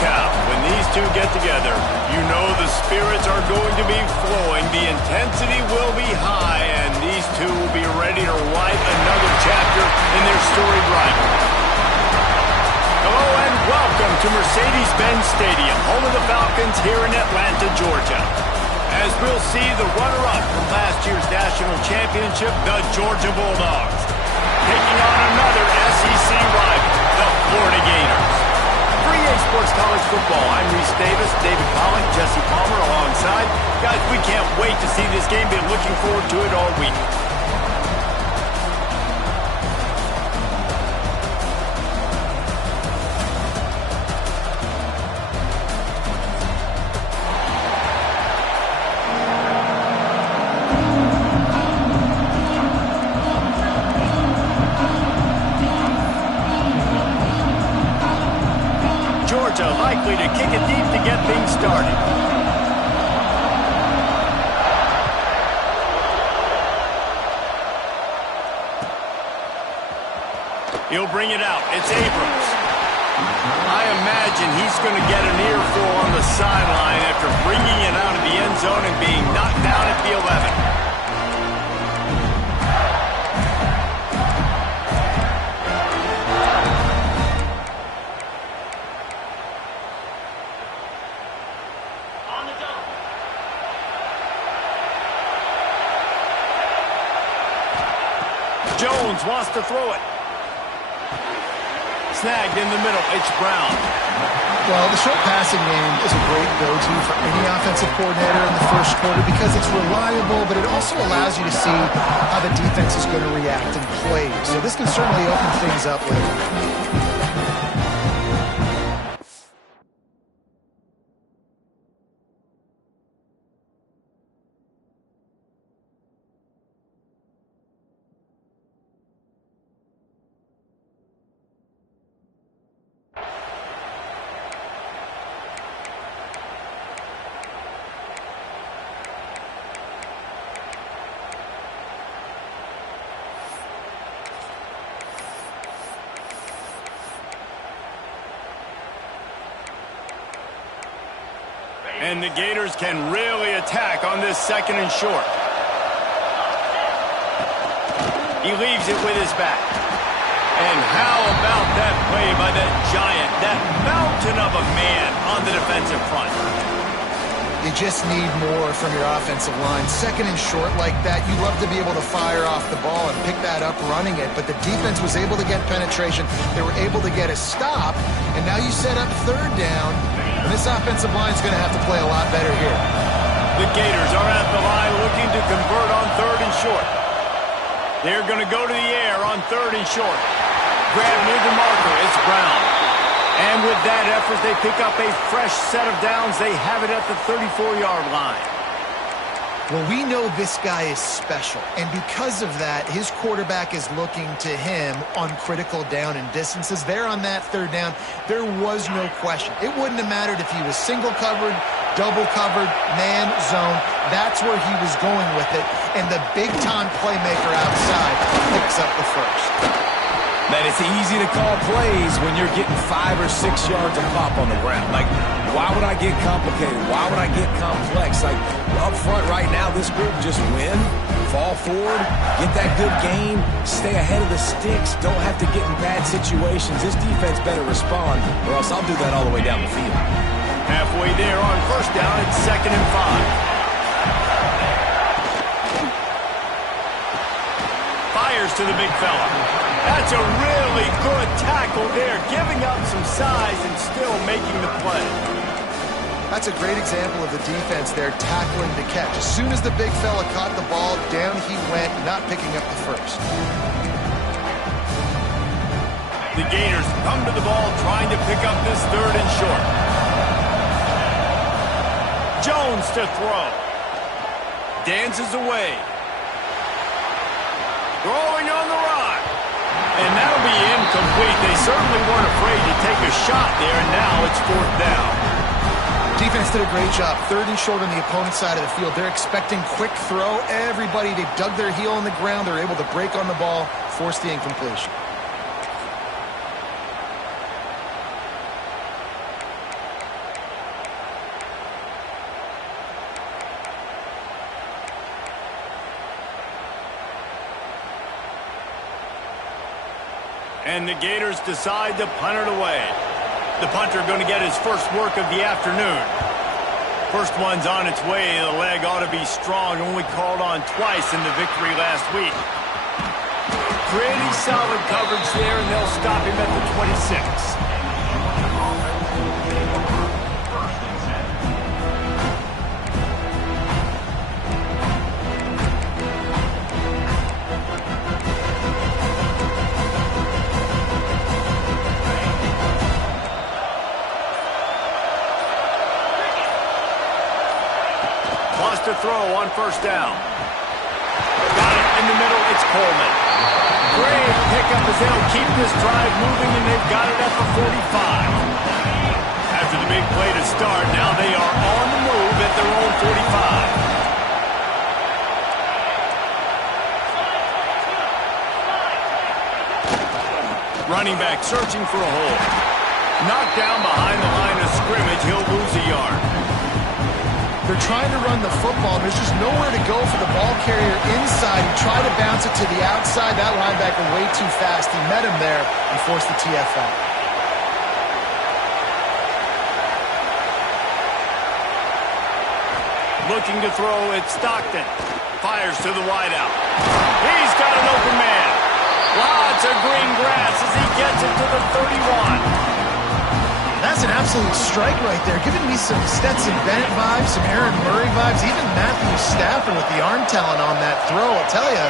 cow. When these two get together, you know the spirits are going to be flowing, the intensity will be high, and these two will be ready to write another chapter in their storied rivalry. Hello and welcome to Mercedes-Benz Stadium, home of the Falcons here in Atlanta, Georgia. As we'll see the runner-up from last year's national championship, the Georgia Bulldogs, taking on another SEC rival, the Florida Gators. For EA Sports College Football, I'm Reese Davis, David Pollock, Jesse Palmer alongside. Guys, we can't wait to see this game. Been looking forward to it all week. Likely to kick it deep to get things started. He'll bring it out. It's Abrams. I imagine he's going to get an earful on the sideline after bringing it out of the end zone and being knocked down at the 11. Jones wants to throw it. Snagged in the middle. It's Brown. Well, the short passing game is a great go-to for any offensive coordinator in the first quarter because it's reliable, but it also allows you to see how the defense is going to react and play. So this can certainly open things up later. And the Gators can really attack on this second and short. He leaves it with his back. And how about that play by that giant, that mountain of a man on the defensive front? You just need more from your offensive line. Second and short like that, you love to be able to fire off the ball and pick that up running it. But the defense was able to get penetration. They were able to get a stop. And now you set up third down. And this offensive line is going to have to play a lot better here. The Gators are at the line looking to convert on third and short. They're going to go to the air on third and short. Grab near the marker. It's Brown. And with that effort, they pick up a fresh set of downs. They have it at the 34-yard line. Well, we know this guy is special, and because of that, his quarterback is looking to him on critical down and distances. There on that third down, there was no question. It wouldn't have mattered if he was single covered, double covered, man, zone. That's where he was going with it, and the big-time playmaker outside picks up the first. Man, it's easy to call plays when you're getting 5 or 6 yards of pop on the ground. Like, why would I get complicated? Why would I get complex? Like, up front right now, this group just win, fall forward, get that good gain, stay ahead of the sticks, don't have to get in bad situations. This defense better respond, or else I'll do that all the way down the field. Halfway there on first down, it's 2nd and 5. Fires to the big fella. That's a really good tackle there, giving up some size and still making the play. That's a great example of the defense there tackling the catch. As soon as the big fella caught the ball, down he went, not picking up the first. The Gators come to the ball trying to pick up this third and short. Jones to throw. Dances away. Throwing on the run. And that'll be incomplete. They certainly weren't afraid to take a shot there, and now it's 4th down. Defense did a great job. 3rd and short on the opponent's side of the field. They're expecting quick throw. Everybody, they dug their heel on the ground. They're able to break on the ball, force the incompletion. And the Gators decide to punt it away. The punter going to get his first work of the afternoon. First one's on its way. The leg ought to be strong. Only called on twice in the victory last week. Pretty solid coverage there, and they'll stop him at the 26. Wants to throw on first down. Got it in the middle. It's Coleman. Great pickup as they'll keep this drive moving, and they've got it at the 45. After the big play to start, now they are on the move at their own 45. Running back searching for a hole. Knocked down behind the line of scrimmage. He'll lose a yard. They're trying to run the football. There's just nowhere to go for the ball carrier inside. He tried to bounce it to the outside. That linebacker way too fast. He met him there and forced the TFL. Looking to throw, it's Stockton. Fires to the wideout. He's got an open man. Lots of green grass as he gets it to the 31. That's an absolute strike right there. Giving me some Stetson Bennett vibes, some Aaron Murray vibes, even Matthew Stafford with the arm talent on that throw. I'll tell you,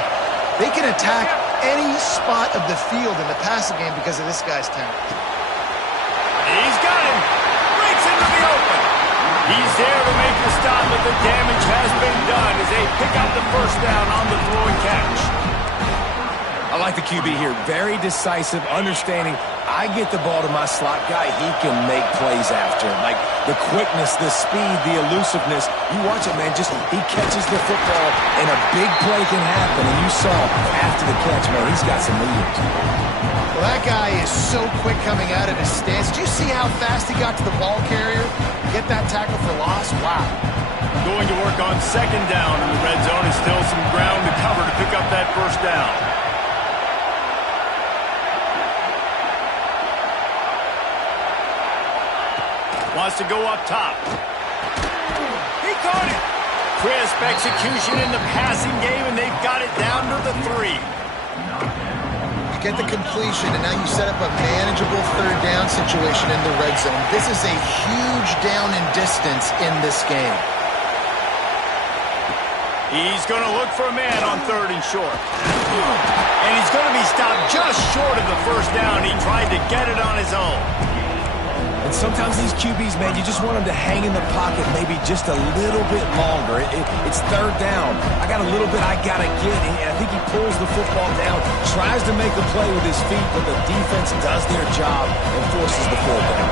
they can attack any spot of the field in the passing game because of this guy's talent. He's got him. Breaks into the open. He's there to make the stop, but the damage has been done as they pick up the first down on the throw and catch. I like the QB here. Very decisive, understanding. I get the ball to my slot guy, he can make plays after. Like the quickness, the speed, the elusiveness. You watch it, man, just he catches the football and a big play can happen. And you saw after the catch, man, he's got some leaders. Well, that guy is so quick coming out of his stance. Did you see how fast he got to the ball carrier? Get that tackle for loss? Wow. Going to work on second down in the red zone. Is still some ground to cover to pick up that first down. Wants to go up top. He caught it. Crisp execution in the passing game, and they've got it down to the 3. You get the completion, and now you set up a manageable third down situation in the red zone. This is a huge down in distance in this game. He's going to look for a man on third and short. And he's going to be stopped just short of the first down. He tried to get it on his own. And sometimes these QBs, man, you just want them to hang in the pocket maybe just a little bit longer. It's third down. I got a little bit I got to get, and I think he pulls the football down, tries to make a play with his feet, but the defense does their job and forces the fullback.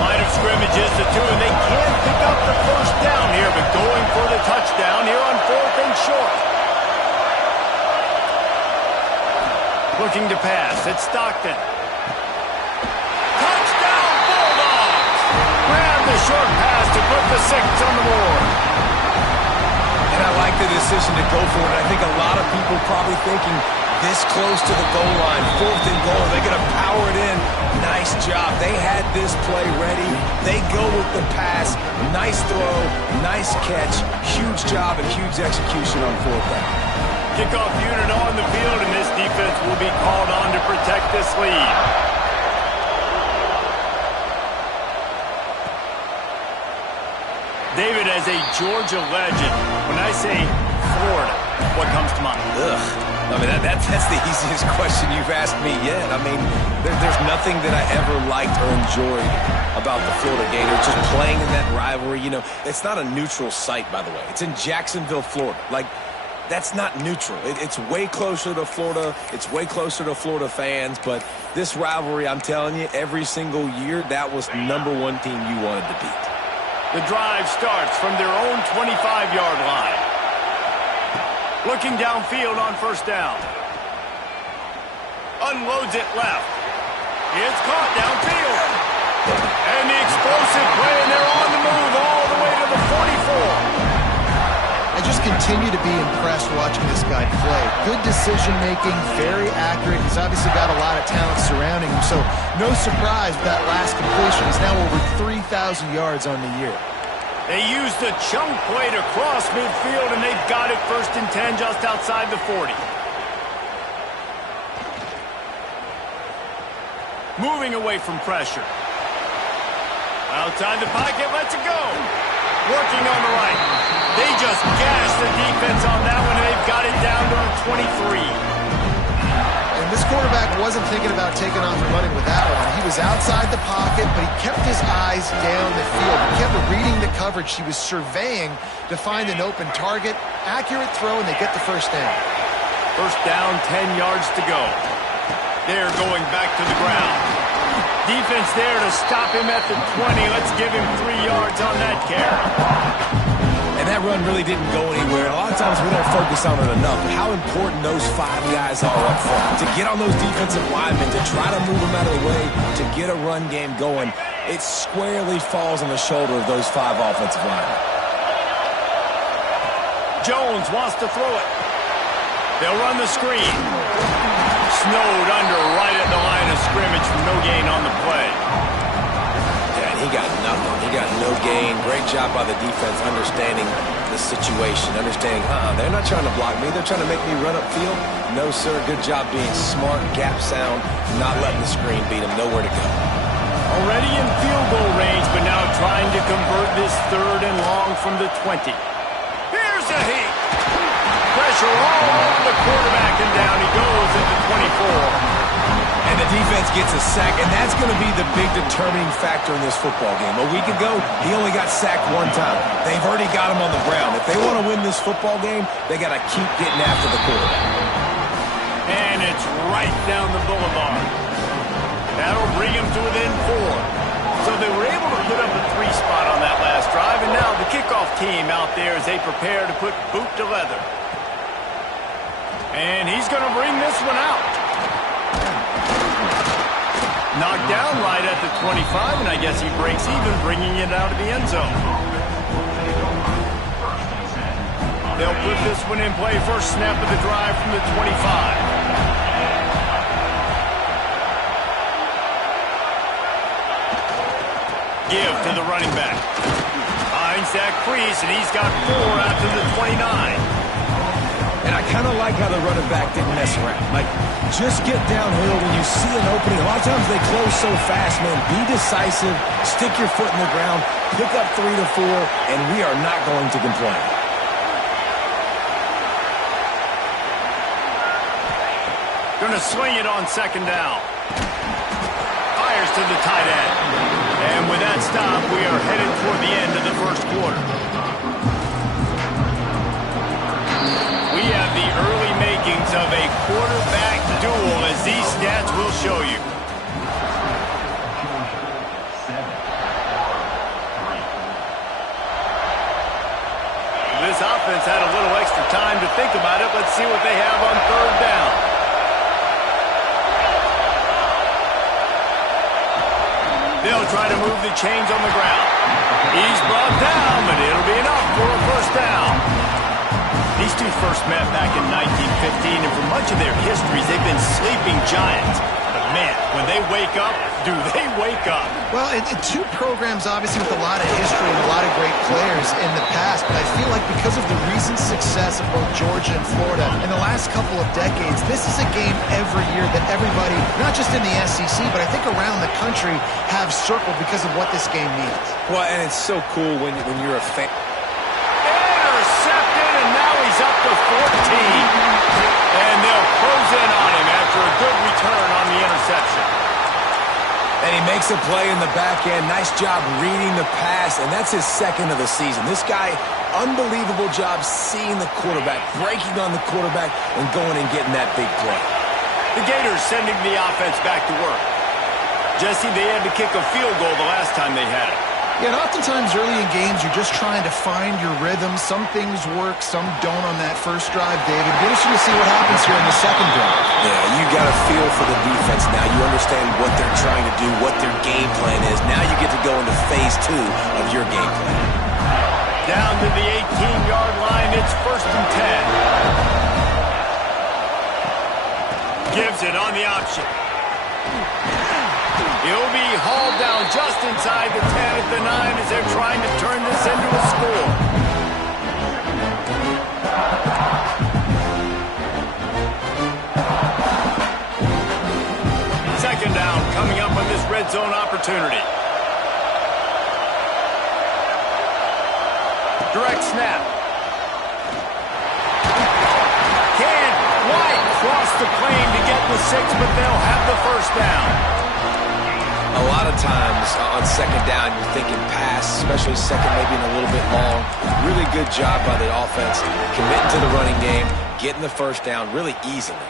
Line of scrimmage is the 2, and they can pick up the first down here, but going for the touchdown here on fourth and short. Looking to pass. It's Stockton. The short pass to put the 6 on the board. And I like the decision to go for it. I think a lot of people probably thinking this close to the goal line, fourth and goal, they're going to power it in. Nice job. They had this play ready. They go with the pass. Nice throw, nice catch. Huge job and huge execution on fourth down. Kickoff unit on the field, and this defense will be called on to protect this lead. David, as a Georgia legend, when I say Florida, what comes to mind? I mean, that's the easiest question you've asked me yet. I mean, there's nothing that I ever liked or enjoyed about the Florida Gators. Just playing in that rivalry, you know, it's not a neutral site, by the way. It's in Jacksonville, Florida. Like, that's not neutral. It's way closer to Florida. It's way closer to Florida fans. But this rivalry, I'm telling you, every single year, that was #1 team you wanted to beat. The drive starts from their own 25-yard line. Looking downfield on first down. Unloads it left. It's caught downfield. And the explosive play, and they're on the move all the way to the 44. I just just continue to be impressed watching this guy play. Good decision-making, very accurate. He's obviously got a lot of talent surrounding him, so no surprise that last completion is now over 3,000 yards on the year. They used the chunk play to cross midfield, and they've got it 1st and 10 just outside the 40. Moving away from pressure. Outside the pocket, lets it go. Working on the right. They just gashed the defense on that one, and they've got it down to 23. And this quarterback wasn't thinking about taking off and running with that one. He was outside the pocket, but he kept his eyes down the field. He kept reading the coverage. He was surveying to find an open target. Accurate throw, and they get the 1st down. 1st down, 10 yards to go. They're going back to the ground. Defense there to stop him at the 20. Let's give him 3 yards on that carry. And that run really didn't go anywhere. A lot of times we don't focus on it enough. How important those 5 guys are up front. To get on those defensive linemen, to try to move them out of the way, to get a run game going, it squarely falls on the shoulder of those 5 offensive linemen. Jones wants to throw it. They'll run the screen. Snowed under right at the line of scrimmage from no gain on the play. Yeah, he got nothing. He got no gain. Great job by the defense understanding the situation, understanding, they're not trying to block me. They're trying to make me run upfield. No, sir. Good job being smart, gap sound, not letting the screen beat him. Nowhere to go. Already in field goal range, but now trying to convert this 3rd and long from the 20. Here's a heat. Pressure all over the quarterback, and down he goes at the 24. And the defense gets a sack, and that's going to be the big determining factor in this football game. A week ago, he only got sacked 1 time. They've already got him on the ground. If they want to win this football game, they got to keep getting after the quarterback. And it's right down the boulevard. That'll bring him to within 4. So they were able to put up a 3 spot on that last drive, and now the kickoff team out there as they prepare to put boot to leather. And he's going to bring this one out. Knocked down right at the 25, and I guess he breaks even, bringing it out of the end zone. They'll put this one in play. 1st snap of the drive from the 25. Give to the running back. Finds Zach Priest, and he's got 4 after the 29. And I kind of like how the running back didn't mess around. Like, just get downhill when you see an opening. A lot of times they close so fast, man. Be decisive, stick your foot in the ground, pick up 3 to 4, and we are not going to complain. Going to swing it on 2nd down. Fires to the tight end. And with that stop, we are headed toward the end of the 1st quarter. We have the early makings of a quarterback duel, as these stats will show you. This offense had a little extra time to think about it. Let's see what they have on 3rd down. They'll try to move the chains on the ground. He's brought down, but it'll be enough for a 1st down. These two first met back in 1915, and for much of their histories, they've been sleeping giants. But man, when they wake up, do they wake up? Well, two programs, obviously, with a lot of history and a lot of great players in the past, but I feel like because of the recent success of both Georgia and Florida in the last couple of decades, this is a game every year that everybody, not just in the SEC, but I think around the country, have circled because of what this game means. Well, and it's so cool when you're a fan. Intercepted, and now he's up to 14. And they'll close in on him after a good return on the interception. And he makes a play in the back end. Nice job reading the pass, and that's his 2nd of the season. This guy, unbelievable job seeing the quarterback, breaking on the quarterback, and going and getting that big play. The Gators sending the offense back to work. Jesse, they had to kick a field goal the last time they had it. Yeah, and oftentimes early in games, you're just trying to find your rhythm. Some things work, some don't on that first drive, David. Be interested to see what happens here in the 2nd drive. Yeah, you got a feel for the defense now. You understand what they're trying to do, what their game plan is. Now you get to go into phase 2 of your game plan. Down to the 18-yard line, it's first and 10. Gives it on the option. He'll be hauled down just inside the 10 at the 9 as they're trying to turn this into a score. Second down coming up on this red zone opportunity. Direct snap. White cross the plane to get the 6, but they'll have the first down. A lot of times on second down, you're thinking pass, especially second, maybe a little bit long. Really good job by the offense, committing to the running game, getting the first down really easily.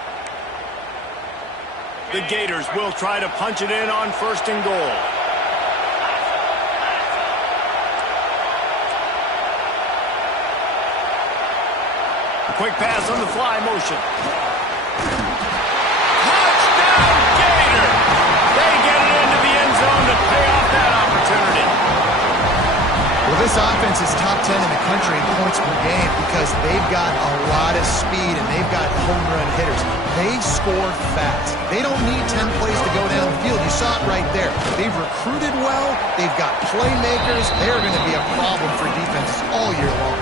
The Gators will try to punch it in on first and goal. A quick pass on the fly motion. Touchdown, Gator! They get it into the end zone to pay off that opportunity. Well, this offense is top 10 in the country in points per game because they've got a lot of speed and they've got home run hitters. They score fast. They don't need 10 plays to go down the field. You saw it right there. They've recruited well. They've got playmakers. They're going to be a problem for defenses all year long.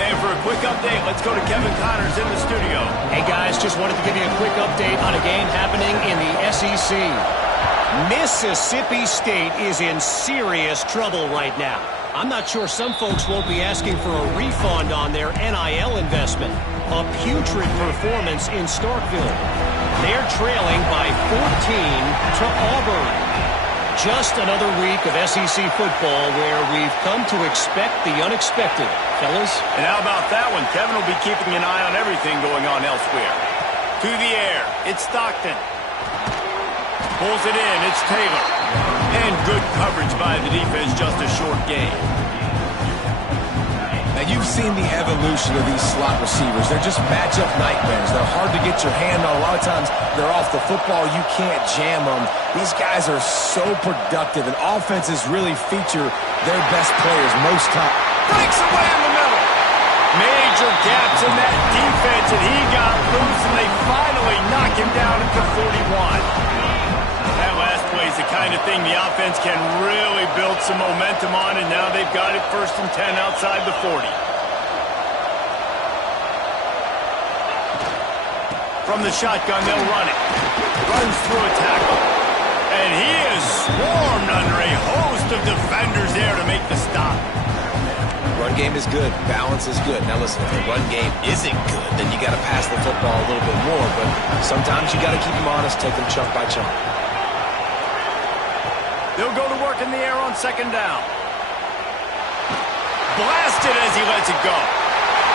And for a quick update, let's go to Kevin Connors in the studio. Hey, guys, just wanted to give you a quick update on a game happening in the SEC. Mississippi State is in serious trouble right now. I'm not sure some folks won't be asking for a refund on their NIL investment. A putrid performance in Starkville. They're trailing by 14 to Auburn. Just another week of SEC football where we've come to expect the unexpected, fellas. And how about that one? Kevin will be keeping an eye on everything going on elsewhere. To the air, it's Stockton. Pulls it in, it's Taylor. And good coverage by the defense, just a short gain. Now, you've seen the evolution of these slot receivers. They're just matchup nightmares. They're hard to get your hand on. A lot of times, they're off the football. You can't jam them. These guys are so productive, and offenses really feature their best players most times. Breaks away in the middle. Major gaps in that defense, and he got loose, and they finally knock him down at the 41. That last play is the kind of thing the offense can really build some momentum on, and now they've got it first and 10 outside the 40. From the shotgun, they'll run it. Runs through a tackle. And he is swarmed under a host of defenders there to make the stop. Run game is good. Balance is good. Now listen, if the run game isn't good, then you got to pass the football a little bit more. But sometimes you got to keep them honest, take them chunk by chunk. They'll go to work in the air on second down. Blasted as he lets it go.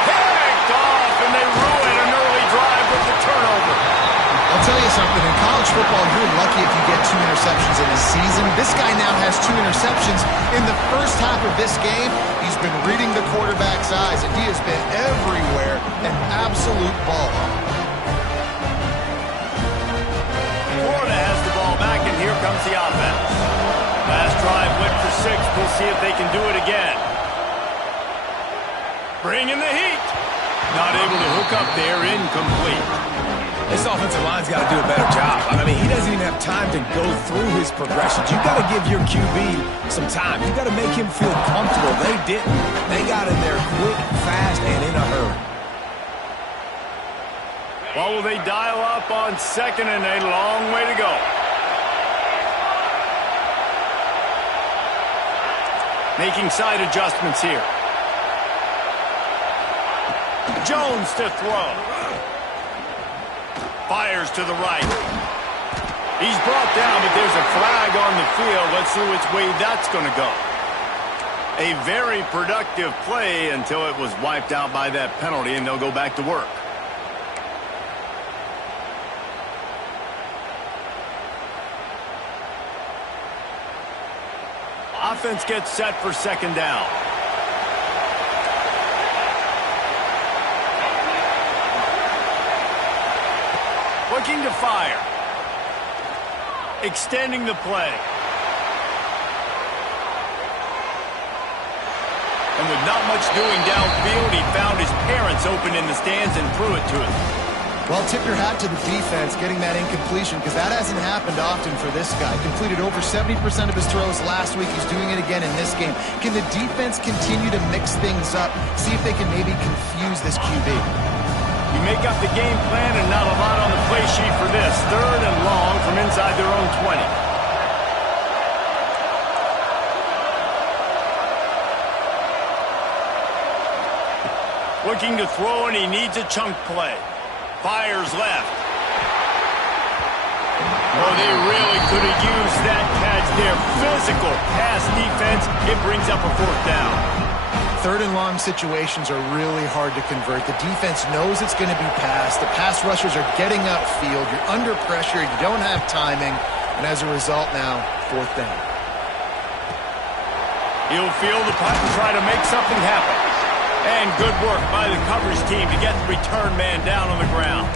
Picked off, and they ruin an early drive with the turnover. I'll tell you something. In college football, you're lucky if you get 2 interceptions in a season. This guy now has 2 interceptions. In the first half of this game, he's been reading the quarterback's eyes, and he has been everywhere, an absolute baller. Florida has the ball back, and here comes the offense. Last drive went for 6. We'll see if they can do it again. Bringing the heat. Not able to hook up there, incomplete. This offensive line's got to do a better job. I mean, he doesn't even have time to go through his progressions. You've got to give your QB some time. You've got to make him feel comfortable. They didn't. They got in there quick, fast, and in a hurry. Well, will they dial up on second and a long way to go? Making side adjustments here. Jones to throw. Fires to the right. He's brought down, but there's a flag on the field. Let's see which way that's going to go. A very productive play until it was wiped out by that penalty, and they'll go back to work. Offense gets set for second down. Looking to fire. Extending the play. And with not much doing downfield, he found his parents open in the stands and threw it to him. Well, tip your hat to the defense getting that incompletion, because that hasn't happened often for this guy. Completed over 70% of his throws last week. He's doing it again in this game. Can the defense continue to mix things up, see if they can maybe confuse this QB? You make up the game plan and not a lot on the play sheet for this. 3rd and long from inside their own 20. Looking to throw, and he needs a chunk play. Fires left. Oh, they really could have used that catch there. Physical pass defense. It brings up a 4th down. 3rd and long situations are really hard to convert. The defense knows it's going to be passed. The pass rushers are getting upfield. You're under pressure. You don't have timing. And as a result now, 4th down. He'll field the punt and try to make something happen. And good work by the coverage team to get the return man down on the ground.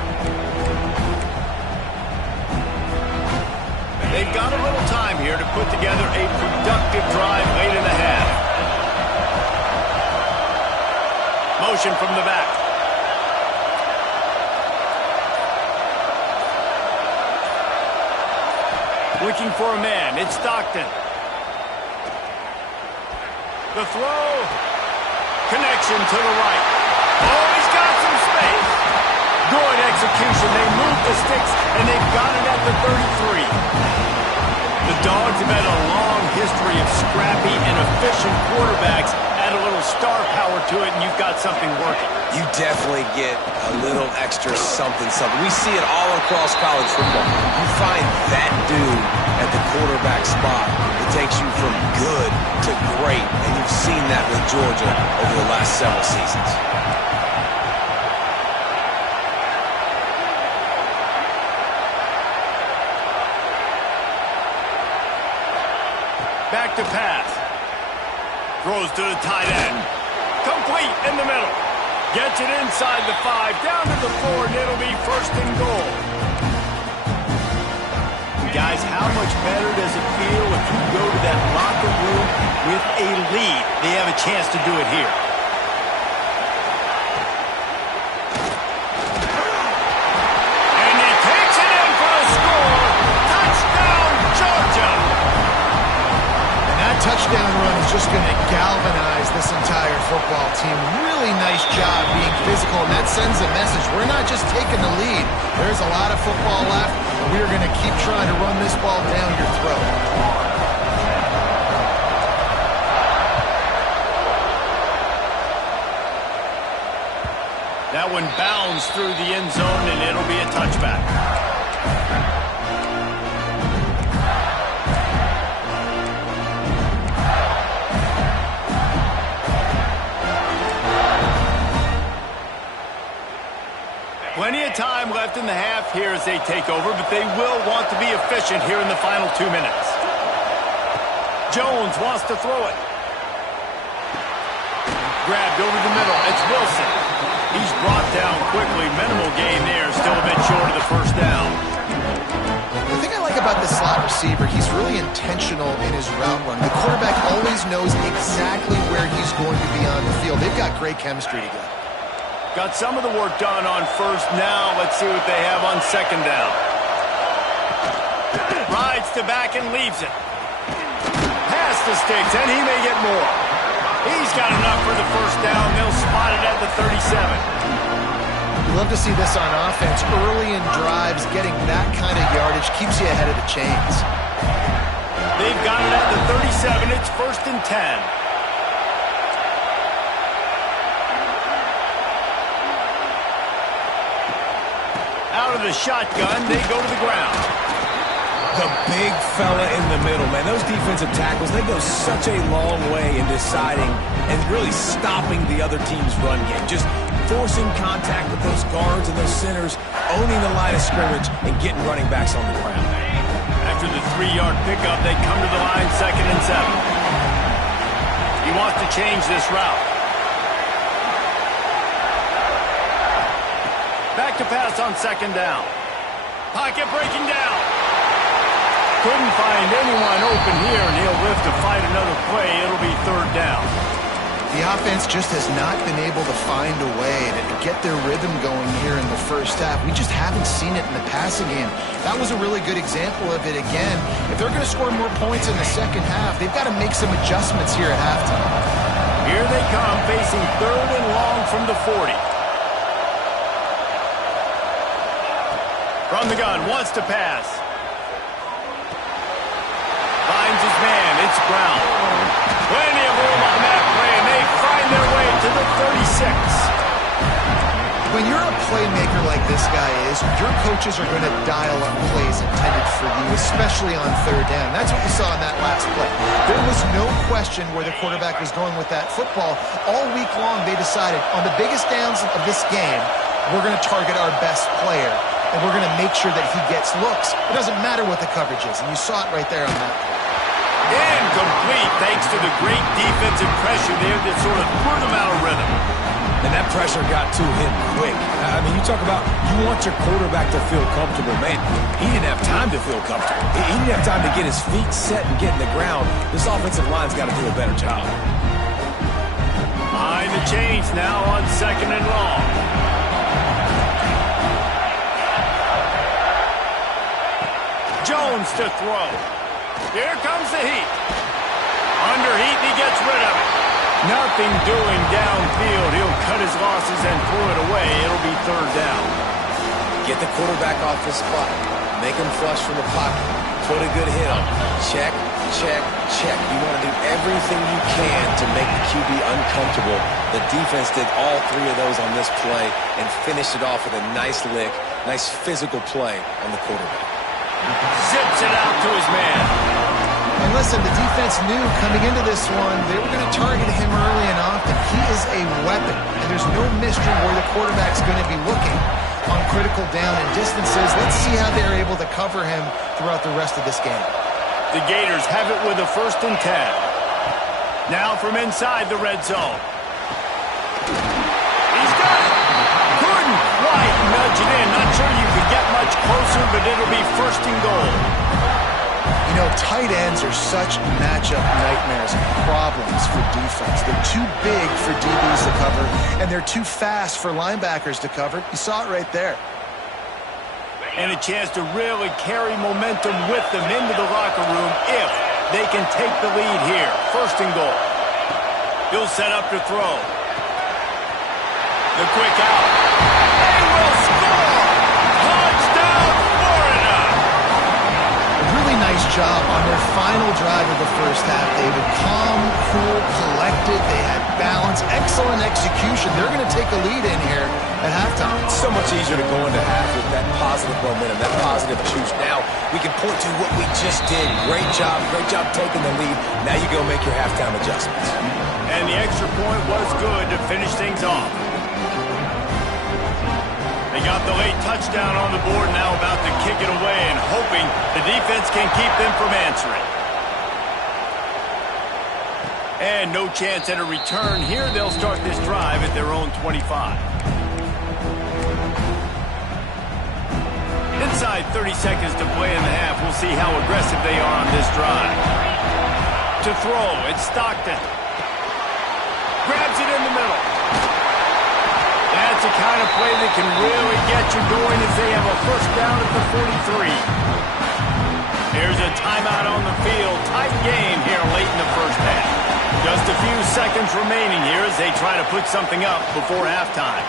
They've got a little time here to put together a productive drive late in the half. Motion from the back. Looking for a man. It's Stockton. The throw. Connection to the right. Oh, he's got some space. Good execution. They moved the sticks, and they've got it at the 33. The Dogs have had a long history of scrappy and efficient quarterbacks. Add a little star power to it, and you've got something working. You definitely get a little extra something. We see it all across college football. You find that dude at the quarterback spot. It takes you from good to great, and you've seen that with Georgia over the last several seasons. Back to pass. Throws to the tight end. Complete in the middle. Gets it inside the 5, down to the 4, and it'll be 1st and goal. Guys, how much better does it feel if you go to that locker room with a lead? They have a chance to do it here. And he takes it in for a score. Touchdown, Georgia! And that touchdown run is just going to galvanize this entire football team. Really nice job being physical, and that sends a message. We're not just taking the lead. There's a lot of football left. We're going to keep trying to run this ball down your throat. That one bounds through the end zone, and it'll be a touchback. Plenty of time left in the half here as they take over, but they will want to be efficient here in the final 2 minutes. Jones wants to throw it. Grabbed over the middle. It's Wilson. He's brought down quickly. Minimal gain there. Still a bit short of the 1st down. The thing I like about this slot receiver, he's really intentional in his route run. The quarterback always knows exactly where he's going to be on the field. They've got great chemistry together. Got some of the work done on 1st. Now let's see what they have on 2nd down. Rides to back and leaves it. Past the sticks, and he may get more. He's got enough for the 1st down. They'll spot it at the 37. You love to see this on offense. Early in drives, getting that kind of yardage keeps you ahead of the chains. They've got it at the 37. It's 1st and 10. Out of the shotgun, they go to the ground. The big fella in the middle, man. Those defensive tackles, they go such a long way in deciding and really stopping the other team's run game. Just forcing contact with those guards and those centers, owning the line of scrimmage, and getting running backs on the ground. After the 3-yard pickup, they come to the line 2nd and 7. He wants to change this route. Back to pass on 2nd down. Pocket breaking down. Couldn't find anyone open here, and he'll live to fight another play. It'll be 3rd down. The offense just has not been able to find a way to get their rhythm going here in the first half. We just haven't seen it in the passing game. That was a really good example of it again. If they're going to score more points in the second half, they've got to make some adjustments here at halftime. Here they come, facing 3rd and long from the 40. From the gun, wants to pass. Finds his man, it's Brown. Plenty of room on that play, and they find their way to the 36. When you're a playmaker like this guy is, your coaches are going to dial up plays intended for you, especially on 3rd down. That's what you saw in that last play. There was no question where the quarterback was going with that football. All week long, they decided, on the biggest downs of this game, we're going to target our best player, and we're going to make sure that he gets looks. It doesn't matter what the coverage is, and you saw it right there on that play. Incomplete, thanks to the great defensive pressure there that sort of threw them out of rhythm. And that pressure got to him quick. I mean, you talk about you want your quarterback to feel comfortable. Man, he didn't have time to feel comfortable. He didn't have time to get his feet set and get in the ground. This offensive line's got to do a better job. Behind the chains now on 2nd and long. Jones to throw. Here comes the heat. Under heat, and he gets rid of it. Nothing doing downfield. He'll cut his losses and throw it away. It'll be 3rd down. Get the quarterback off the spot. Make him flush from the pocket. Put a good hit on him. Check, check, check. You want to do everything you can to make the QB uncomfortable. The defense did all 3 of those on this play and finished it off with a nice lick, nice physical play on the quarterback. Zips it out to his man. And listen, the defense knew coming into this one, they were going to target him early and often. He is a weapon, and there's no mystery where the quarterback's going to be looking on critical down and distances. Let's see how they're able to cover him throughout the rest of this game. The Gators have it with a 1st and 10. Now from inside the red zone. He's got it. Couldn't quite nudge it in. Not sure you could get much closer, but it'll be 1st and goal. You know, tight ends are such matchup nightmares and problems for defense. They're too big for DBs to cover, and they're too fast for linebackers to cover. You saw it right there. And a chance to really carry momentum with them into the locker room if they can take the lead here. 1st and goal. He'll set up to throw. The quick out. They will score! Touchdown, Florida! Really nice job on their final drive of the first half, David. Calm, cool, collected. They had balance. Excellent execution. They're going to take a lead in here at halftime. It's so much easier to go into half with that positive momentum, that positive juice. Now we can point to what we just did. Great job taking the lead. Now you go make your halftime adjustments. And the extra point was good to finish things off. They got the late touchdown on the board, now about to kick it away and hoping the defense can keep them from answering. And no chance at a return here. They'll start this drive at their own 25. Inside 30 seconds to play in the half. We'll see how aggressive they are on this drive. To throw, it's Stockton. Grabs it in the middle. That's the kind of play that can really get you going as they have a 1st down at the 43. Here's a timeout on the field. Tight game here late in the first half. Just a few seconds remaining here as they try to put something up before halftime.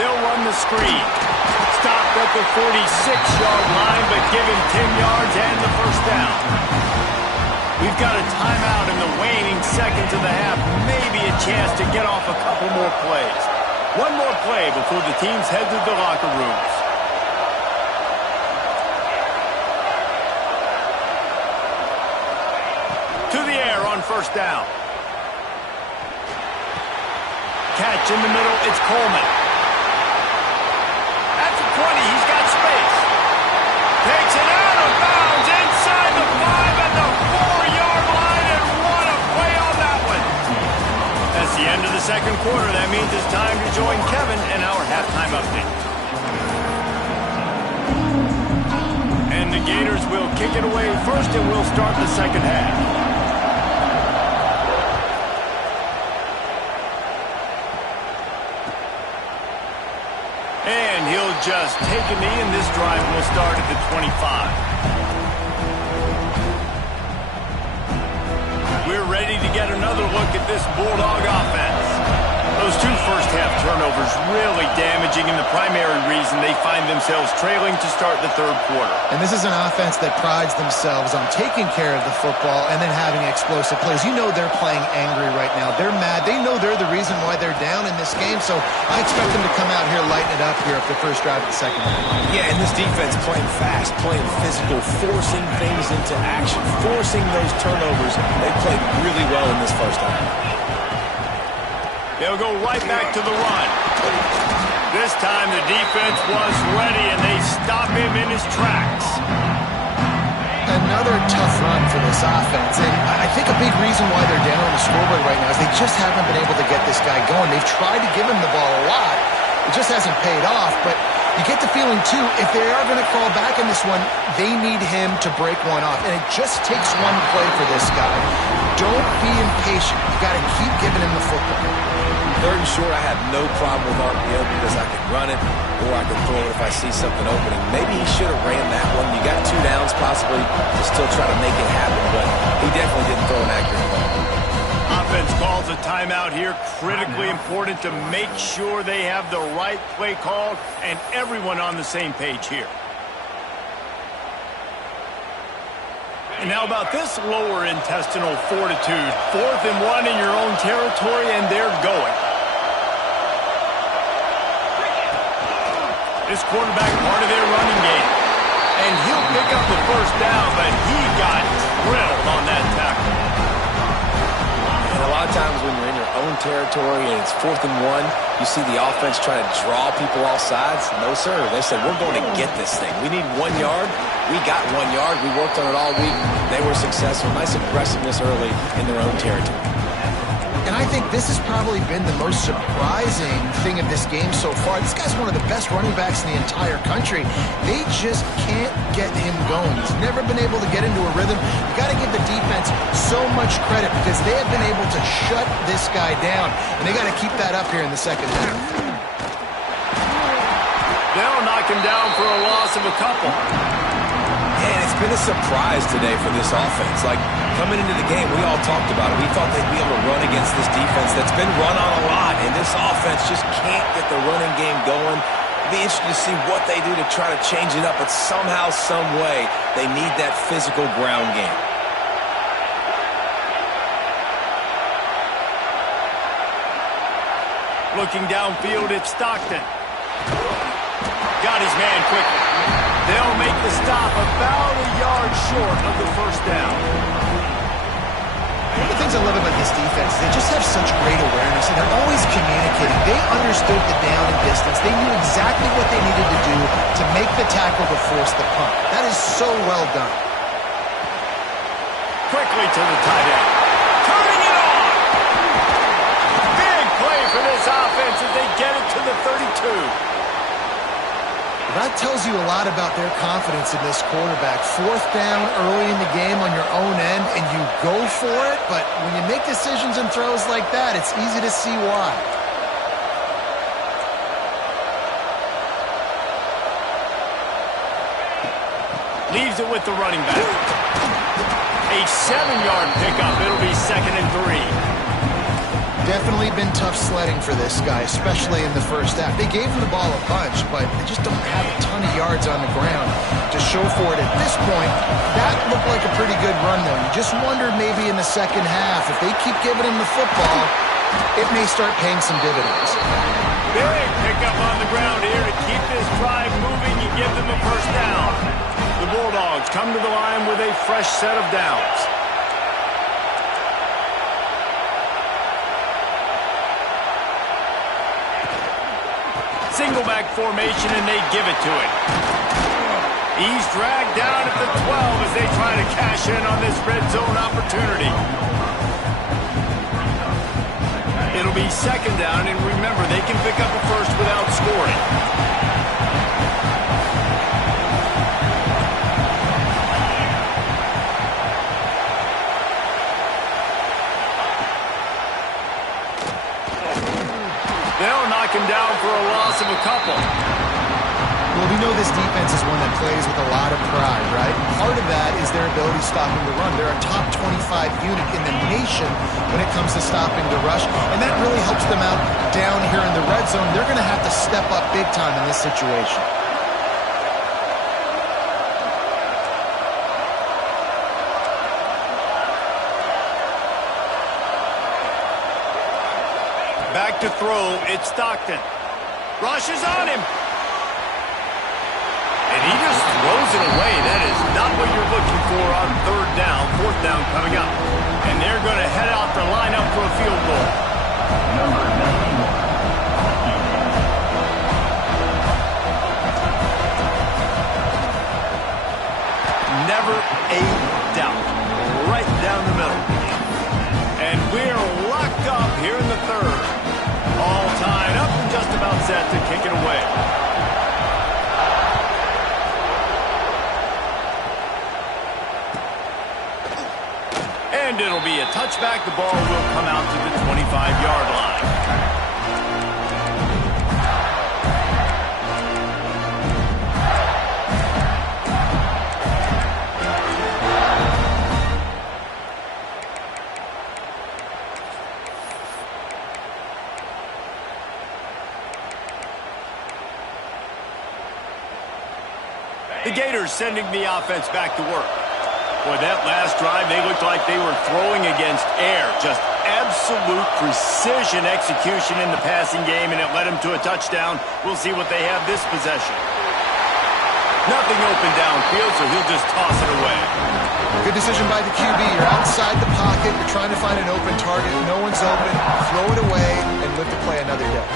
They'll run the screen. Stopped at the 46-yard line, but give him 10 yards and the 1st down. We've got a timeout in the waning seconds of the half. Maybe a chance to get off a couple more plays. One more play before the teams head to the locker rooms. To the air on 1st down. Catch in the middle, it's Coleman. At the 20, he's got space. Takes it out of bounds inside the 5 at the 4-yard line, and what a play on that one. That's the end of the 2nd quarter. That means it's time to join Kevin and our halftime update. And the Gators will kick it away first, and we'll start the 2nd half. just take a knee, and this drive will start at the 25. We're ready to get another look at this Bulldog offense. Those two first-half turnovers really damaging, and the primary reason they find themselves trailing to start the third quarter. And this is an offense that prides themselves on taking care of the football and then having explosive plays. You know they're playing angry right now. They're mad. They know they're the reason why they're down in this game, so I expect them to come out here, lighten it up here up the first drive of the second half. Yeah, and this defense playing fast, playing physical, forcing things into action, forcing those turnovers. They played really well in this first half. They'll go right back to the run. This time the defense was ready, and they stop him in his tracks. Another tough run for this offense, and I think a big reason why they're down on the scoreboard right now is they just haven't been able to get this guy going. They've tried to give him the ball a lot. It just hasn't paid off, but you get the feeling, too, if they are going to crawl back in this one, they need him to break one off, and it just takes one play for this guy. Don't be impatient. You got to keep giving him the football. Third and short, I have no problem with RPO because I can run it or I can throw it if I see something opening. Maybe he should have ran that one. You got 2 downs possibly to still try to make it happen, but he definitely didn't throw an accurate ball. Offense calls a timeout here. Critically important to make sure they have the right play called and everyone on the same page here. And how about this lower intestinal fortitude? 4th and 1 in your own territory, and they're going. This quarterback part of their running game. And he'll pick up the first down, but he got drilled on that tackle. And a lot of times when you're in your own territory and it's 4th and 1, you see the offense try to draw people off sides. No, sir. They said, we're going to get this thing. We need 1 yard. We got 1 yard. We worked on it all week. They were successful. Nice aggressiveness early in their own territory. And I think this has probably been the most surprising thing of this game so far. This guy's one of the best running backs in the entire country. They just can't get him going. He's never been able to get into a rhythm. You got to give the defense so much credit because they have been able to shut this guy down. And they got to keep that up here in the second half. They'll knock him down for a loss of a couple. And it's been a surprise today for this offense. Like, coming into the game, we all talked about it. We thought they'd be able to run against this defense that's been run on a lot, and this offense just can't get the running game going. It'd be interesting to see what they do to try to change it up, but somehow, some way, they need that physical ground game. Looking downfield, it's Stockton. Got his man quickly. They'll make the stop about a yard short of the first down. One of the things I love about this defense is they just have such great awareness, and they're always communicating. They understood the down and distance. They knew exactly what they needed to do to make the tackle to force the punt. That is so well done. Quickly to the tight end. Turning it on! Big play for this offense as they get it to the 32. That tells you a lot about their confidence in this quarterback. 4th down early in the game on your own end, and you go for it, but when you make decisions and throws like that, it's easy to see why. Leaves it with the running back. A 7-yard pickup. It'll be 2nd and 3. Definitely been tough sledding for this guy, especially in the first half. They gave him the ball a bunch, but they just don't have a ton of yards on the ground to show for it at this point. That looked like a pretty good run, though. You just wondered maybe in the second half, if they keep giving him the football, it may start paying some dividends. Big pickup on the ground here to keep this drive moving. You give them a first down. The Bulldogs come to the line with a fresh set of downs. Single back formation, and they give it to it. He's dragged down at the 12 as they try to cash in on this red zone opportunity. It'll be 2nd down, and remember, they can pick up a first without scoring. They'll knock him down for a loss of a couple. We know this defense is one that plays with a lot of pride, right? Part of that is their ability stopping the run. They're a top 25 unit in the nation when it comes to stopping the rush, and that really helps them out down here in the red zone. They're going to have to step up big time in this situation. Back to throw, it's Stockton. Rushes on him. And he just throws it away. That is not what you're looking for on third down, fourth down coming up. And they're going to head out to line up for a field goal. Never a doubt. Right down the middle. And we're locked up here in the third. All tied up and just about set to kick it away. And it'll be a touchback. The ball will come out to the 25-yard line. The Gators sending the offense back to work. Boy, that last drive, they looked like they were throwing against air. Just absolute precision execution in the passing game, and it led them to a touchdown. We'll see what they have this possession. Nothing open downfield, so he'll just toss it away. Good decision by the QB. You're outside the pocket. You're trying to find an open target. No one's open. Throw it away and live to play another day.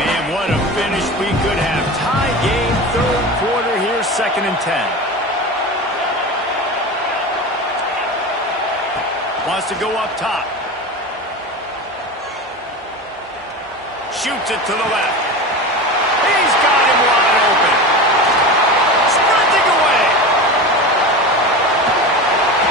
Man, what a finish we could have. Tie game, third quarter here, 2nd and 10. Wants to go up top. Shoots it to the left. He's got him wide open. Sprinting away.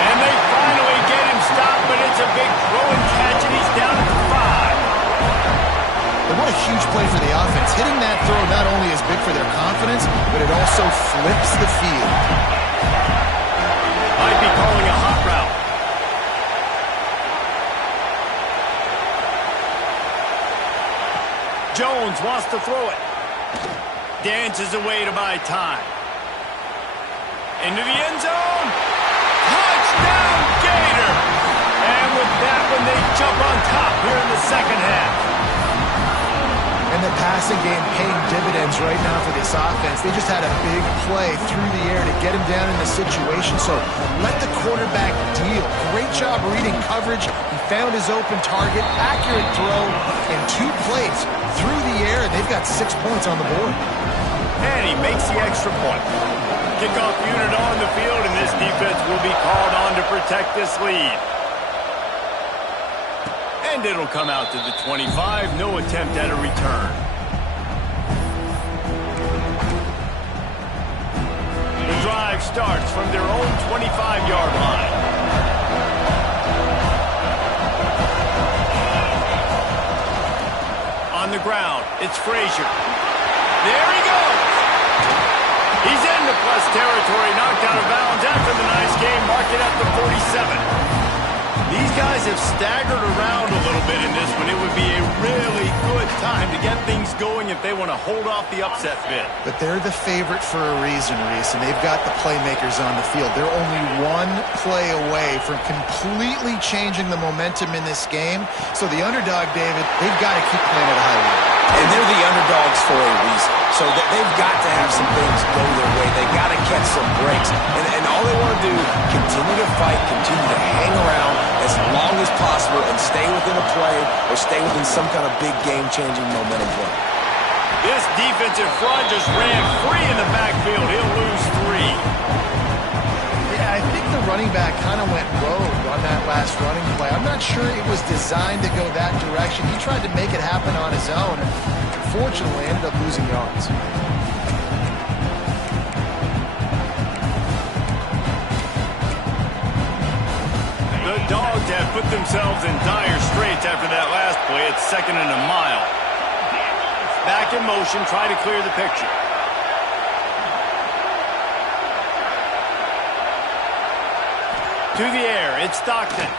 And they finally get him stopped, but it's a big throw and catch, and he's down at the 5. And what a huge play for the offense. Hitting that throw not only is big for their confidence, but it also flips the field. Might be calling a hot route. Jones wants to throw it. Dances away to buy time. Into the end zone. Touchdown, Gator! And with that one, they jump on top here in the second half. And the passing game paying dividends right now for this offense. They just had a big play through the air to get him down in the situation. So let the quarterback deal. Great job reading coverage. He found his open target, accurate throw, and 2 plays through the air, and they've got 6 points on the board. And he makes the extra point. Kickoff unit on the field, and this defense will be called on to protect this lead. And it'll come out to the 25. No attempt at a return. The drive starts from their own 25-yard line. On the ground, it's Frazier. There he goes. He's into plus territory, knocked out of bounds after the nice game. Mark it at the 47. These guys have staggered around a little bit in this one. It would be a really good time to get things going if they want to hold off the upset bid. But they're the favorite for a reason, Reese, and they've got the playmakers on the field. They're only 1 play away from completely changing the momentum in this game. So the underdog, David, they've got to keep playing at a high level. And they're the underdogs for a reason. So they've got to have some things go their way. They've got to catch some breaks. And all they want to do, continue to fight, continue to hang around as long as possible and stay within a play or stay within some kind of big game-changing momentum play. This defensive front just ran free in the backfield. He'll lose 3. Yeah, I think the running back kind of went rogue on that last running play. I'm not sure it was designed to go that direction. He tried to make it happen on his own, and unfortunately ended up losing yards. The Dogs have put themselves in dire straits after that last play. It's 2nd and a mile. Back in motion, try to clear the picture. To the air, it's Stockton.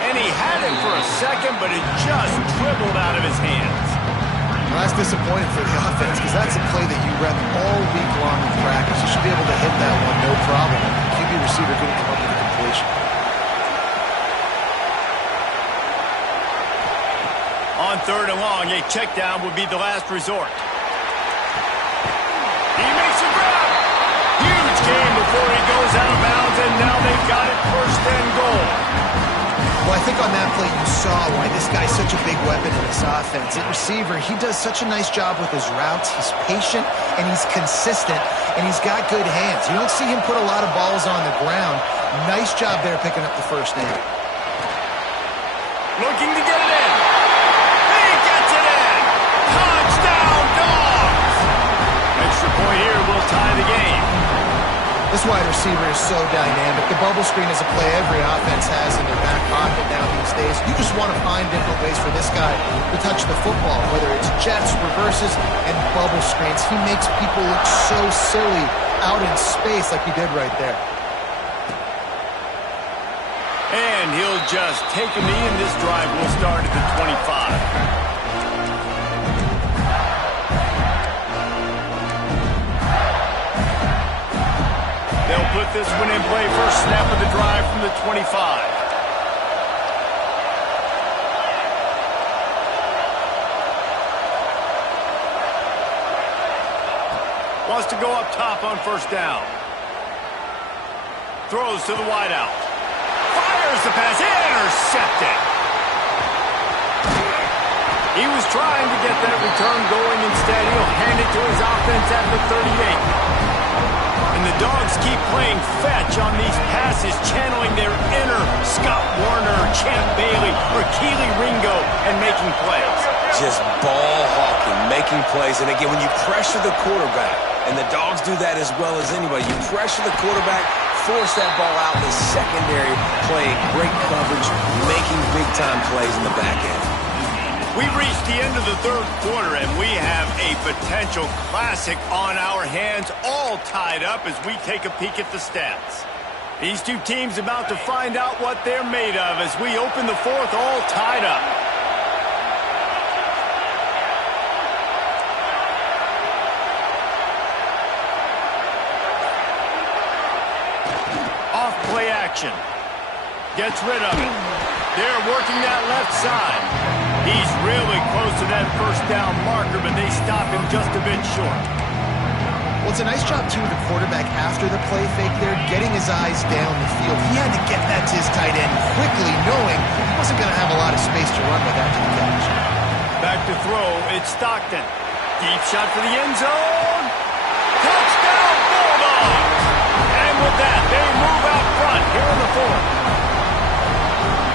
And he had it for a second, but it just dribbled out of his hands. Well, that's disappointing for the offense because that's a play that you rep all week long in practice. You should be able to hit that one, no problem. The QB receiver couldn't come up with a completion. On 3rd and long, a check down would be the last resort. He makes a grab. Huge gain before he goes out of bounds, and now they've got it 1st and goal. Well, I think on that play you saw why this guy's such a big weapon in this offense. At receiver, he does such a nice job with his routes. He's patient, and he's consistent, and he's got good hands. You don't see him put a lot of balls on the ground. Nice job there picking up the 1st down. Looking to get it in. He gets it in. Touchdown, Dogs. Extra point here will tie the game. This wide receiver is so dynamic. The bubble screen is a play every offense has in their back pocket now these days. You just want to find different ways for this guy to touch the football, whether it's jets, reverses, and bubble screens. He makes people look so silly out in space like he did right there. And he'll just take a knee, and this drive will start at the 25. They'll put this one in play. First snap of the drive from the 25. Wants to go up top on 1st down. Throws to the wideout. Fires the pass. Intercepted. He was trying to get that return going. Instead, he'll hand it to his offense at the 38. And the Dogs keep playing fetch on these passes, channeling their inner Scott Warner, Champ Bailey, or Keely Ringo, and making plays. Just ball hawking, making plays. And again, when you pressure the quarterback, and the Dogs do that as well as anybody, you pressure the quarterback, force that ball out in the secondary, playing great coverage, making big-time plays in the back end. We've reached the end of the 3rd quarter, and we have a potential classic on our hands, all tied up as we take a peek at the stats. These two teams about to find out what they're made of as we open the 4th, all tied up. Off play action. Gets rid of it. They're working that left side. He's really close to that 1st down marker, but they stop him just a bit short. Well, it's a nice job, too, of the quarterback after the play fake there, getting his eyes down the field. He had to get that to his tight end quickly, knowing he wasn't going to have a lot of space to run with after the catch. Back to throw, it's Stockton. Deep shot for the end zone. Touchdown, Bulldogs! And with that, they move out front here in the 4th.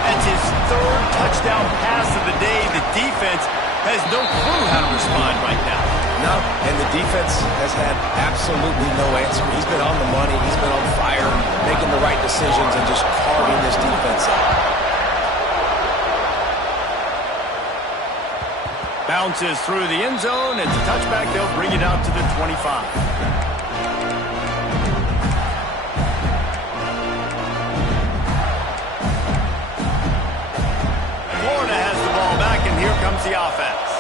That's his 3rd touchdown pass of the day. The defense has no clue how to respond right now. No, and the defense has had absolutely no answer. He's been on the money. He's been on fire, making the right decisions and just carving this defense up. Bounces through the end zone. It's a touchback. They'll bring it out to the 25. Here comes the offense.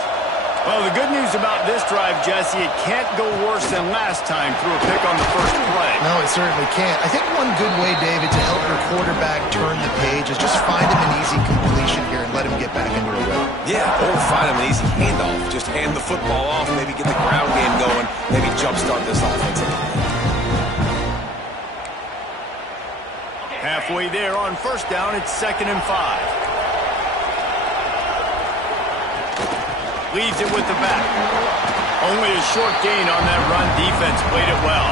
Well, the good news about this drive, Jesse, it can't go worse than last time through a pick on the 1st play. No, it certainly can't. I think one good way, David, to help your quarterback turn the page is just find him an easy completion here and let him get back into a rhythm. Yeah, or find him an easy handoff. Just hand the football off, maybe get the ground game going, maybe jumpstart this offense. Halfway there on 1st down, it's 2nd and 5. Leads it with the back. Only a short gain on that run. Defense played it well.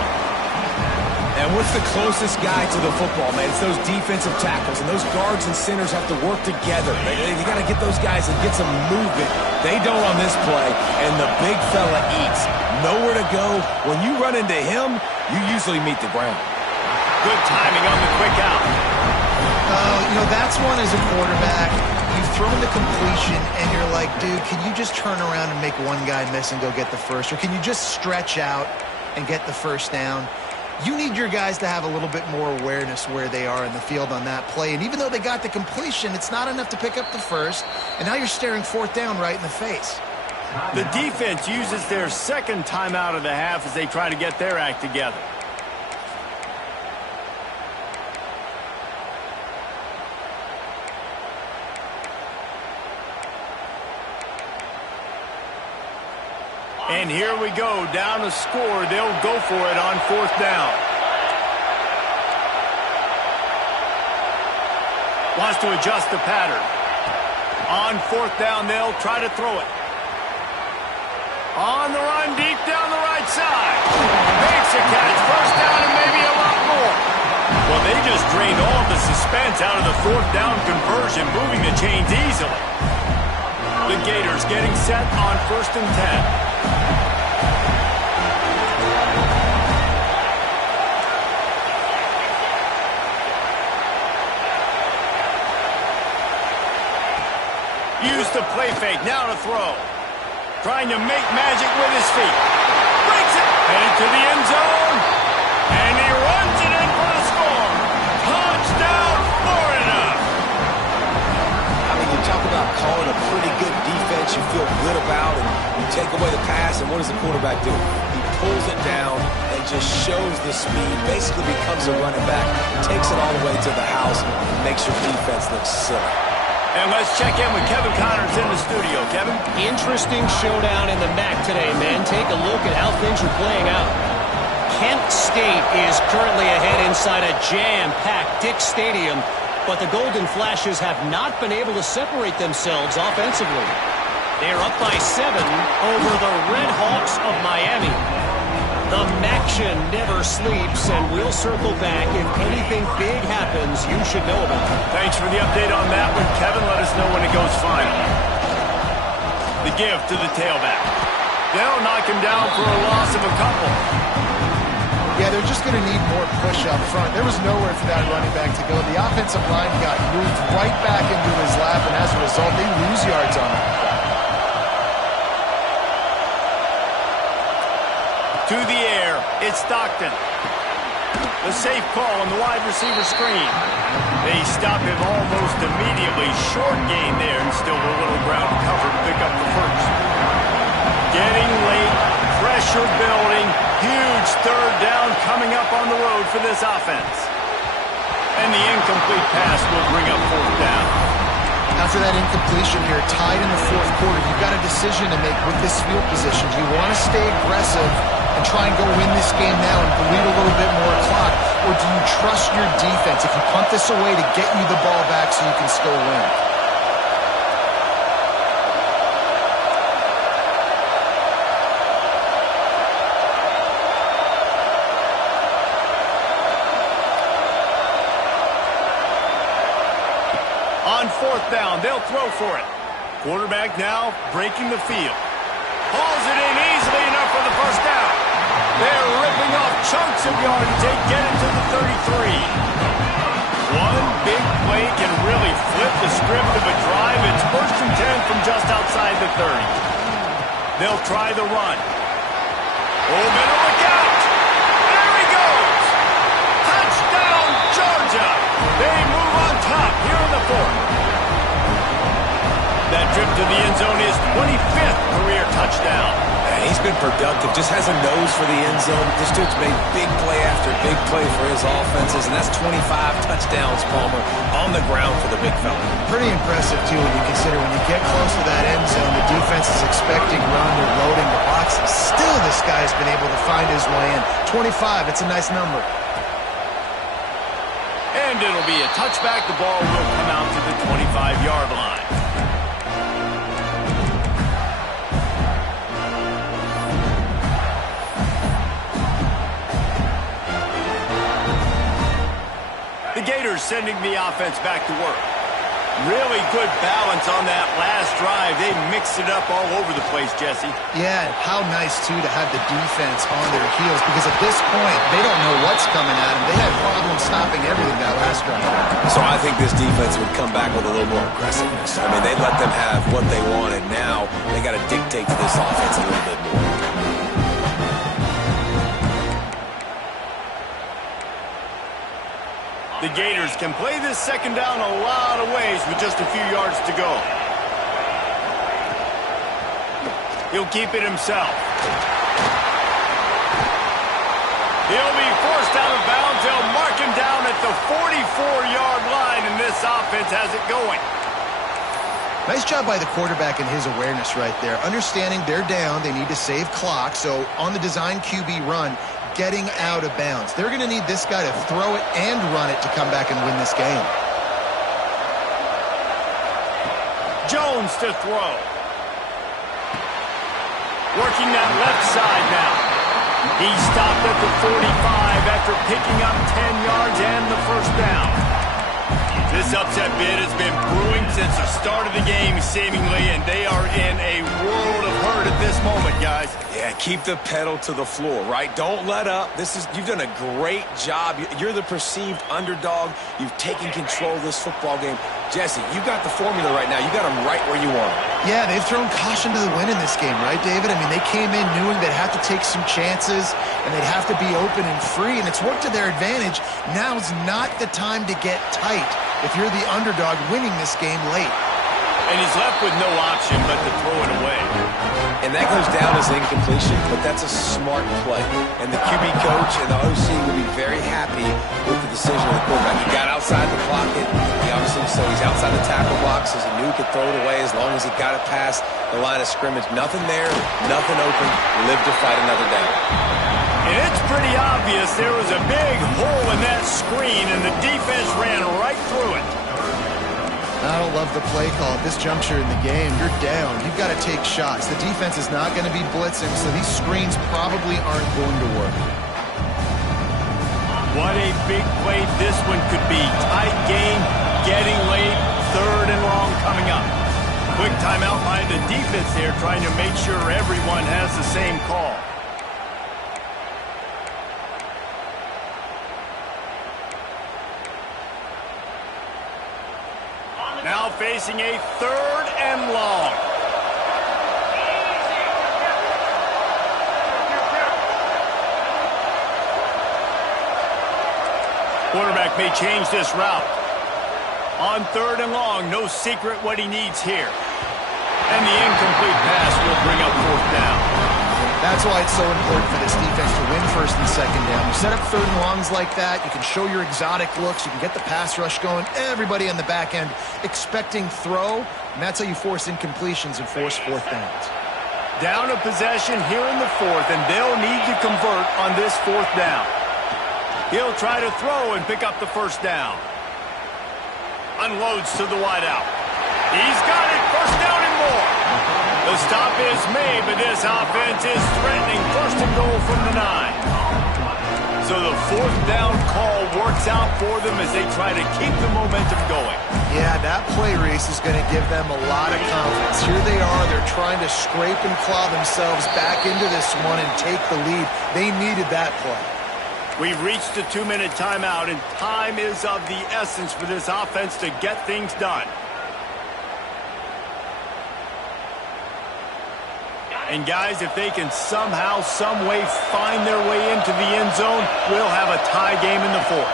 And what's the closest guy to the football, man? It's those defensive tackles, and those guards and centers have to work together. They got to get those guys and get some movement. They don't on this play, and the big fella eats. Nowhere to go. When you run into him, you usually meet the ground. Good timing on the quick out. That's one as a quarterback. You've thrown the completion, and you're like, dude, can you just turn around and make one guy miss and go get the first? Or can you just stretch out and get the 1st down? You need your guys to have a little bit more awareness where they are in the field on that play. And even though they got the completion, it's not enough to pick up the first. And now you're staring fourth down right in the face. The defense uses their second timeout of the half as they try to get their act together. And here we go, down a score. They'll go for it on fourth down. Wants to adjust the pattern. On fourth down, they'll try to throw it. On the run, deep down the right side. Makes a catch, first down and maybe a lot more. Well, they just drained all of the suspense out of the fourth down conversion, moving the chains easily. The Gators getting set on 1st and 10. Use the play fake, now to throw. Trying to make magic with his feet. Breaks it, headed to the end zone. And he runs it in for the score. Touchdown, Florida. I mean, you talk about calling a pretty good defense you feel good about, and you take away the pass, and what does the quarterback do? He pulls it down and just shows the speed, basically becomes a running back, takes it all the way to the house, and makes your defense look silly. And let's check in with Kevin Connors in the studio. Kevin? Interesting showdown in the MAC today, man. Take a look at how things are playing out. Kent State is currently ahead inside a jam-packed Dick Stadium, but the Golden Flashes have not been able to separate themselves offensively. They're up by 7 over the Red Hawks of Miami. The MACtion never sleeps, and we'll circle back. If anything big happens, you should know about it. Thanks for the update on that one, Kevin. Let us know when it goes final. The give to the tailback. They'll knock him down for a loss of a couple. Yeah, they're just going to need more push up front. There was nowhere for that running back to go. The offensive line got moved right back into his lap, and as a result, they lose yards on him. To the air, it's Stockton. The safe call on the wide receiver screen. They stop him almost immediately. Short gain there, and still a little ground cover to pick up the first. Getting late, pressure building, huge third down coming up on the road for this offense. And the incomplete pass will bring up fourth down. After that incompletion here, tied in the fourth quarter, you've got a decision to make with this field position. Do you want to stay aggressive and try and go win this game now and bleed a little bit more clock, or do you trust your defense if you punt this away to get you the ball back so you can still win? On fourth down, they'll throw for it. Quarterback now breaking the field. Hauls it in easily enough for the first down. They're ripping off chunks of yardage. They get it to the 33. One big play can really flip the script of a drive. It's 1st and 10 from just outside the 30. They'll try the run. Oh, better look out. There he goes. Touchdown, Georgia. They move on top here in the fourth. That trip to the end zone is 25th career touchdown. He's been productive, just has a nose for the end zone. This dude's made big play after big play for his offenses, and that's 25 touchdowns, Palmer, on the ground for the big fella. Pretty impressive, too, when you consider when you get close to that end zone, the defense is expecting run, they're loading the box. Still, this guy's been able to find his way in. 25, it's a nice number. And it'll be a touchback. The ball will come out to the 25-yard line. The Gators sending the offense back to work. Really good balance on that last drive. They mixed it up all over the place, Jesse. Yeah, how nice, too, to have the defense on their heels, because at this point, they don't know what's coming at them. They had problems stopping everything that last drive. So I think this defense would come back with a little more aggressiveness. I mean, they let them have what they wanted. Now they got to dictate to this offense a little bit more. The Gators can play this second down a lot of ways with just a few yards to go. He'll keep it himself. He'll be forced out of bounds. They'll mark him down at the 44-yard line, and this offense has it going. Nice job by the quarterback and his awareness right there. Understanding they're down, they need to save clock. So on the design QB run, getting out of bounds. They're going to need this guy to throw it and run it to come back and win this game. Jones to throw. Working that left side now. He stopped at the 45 after picking up 10 yards and the first down. This upset bid has been brewing since the start of the game, seemingly, and they are in a world of hurt at this moment, guys. Yeah, keep the pedal to the floor, right? Don't let up. You've done a great job. You're the perceived underdog. You've taken control of this football game. Jesse, you got the formula right now. You got them right where you want them. Yeah, they've thrown caution to the wind in this game, right, David? I mean, they came in knowing they'd have to take some chances and they'd have to be open and free, and it's worked to their advantage. Now's not the time to get tight if you're the underdog winning this game late. And he's left with no option but to throw it away. And that goes down as incompletion, but that's a smart play. And the QB coach and the OC will be very happy with the decision of the quarterback. He got outside the pocket. So he's outside the tackle box, as he knew he could throw it away as long as he got it past the line of scrimmage. Nothing there, nothing open. Live to fight another down. And it's pretty obvious there was a big hole in that screen, and the defense ran right through it. I don't love the play call at this juncture in the game. You're down. You've got to take shots. The defense is not going to be blitzing, so these screens probably aren't going to work. What a big play this one could be. Tight game, getting late, third and long coming up. Quick timeout by the defense there, trying to make sure everyone has the same call. Now facing a third and long. Quarterback may change this route. On third and long, no secret what he needs here. And the incomplete pass will bring up fourth down. That's why it's so important for this defense to win first and second down. You set up third and longs like that, you can show your exotic looks, you can get the pass rush going, everybody on the back end expecting throw, and that's how you force incompletions and force fourth downs. Down a possession here in the fourth, and they'll need to convert on this fourth down. He'll try to throw and pick up the first down. Unloads to the wideout. He's got it, first down and more. The stop is made, but this offense is threatening first and goal from the 9. So the fourth down call works out for them as they try to keep the momentum going. Yeah, that play race is going to give them a lot of confidence. Here they are, they're trying to scrape and claw themselves back into this one and take the lead. They needed that play. We've reached the 2-minute timeout, and time is of the essence for this offense to get things done. And guys, if they can somehow, some way find their way into the end zone, we'll have a tie game in the fourth.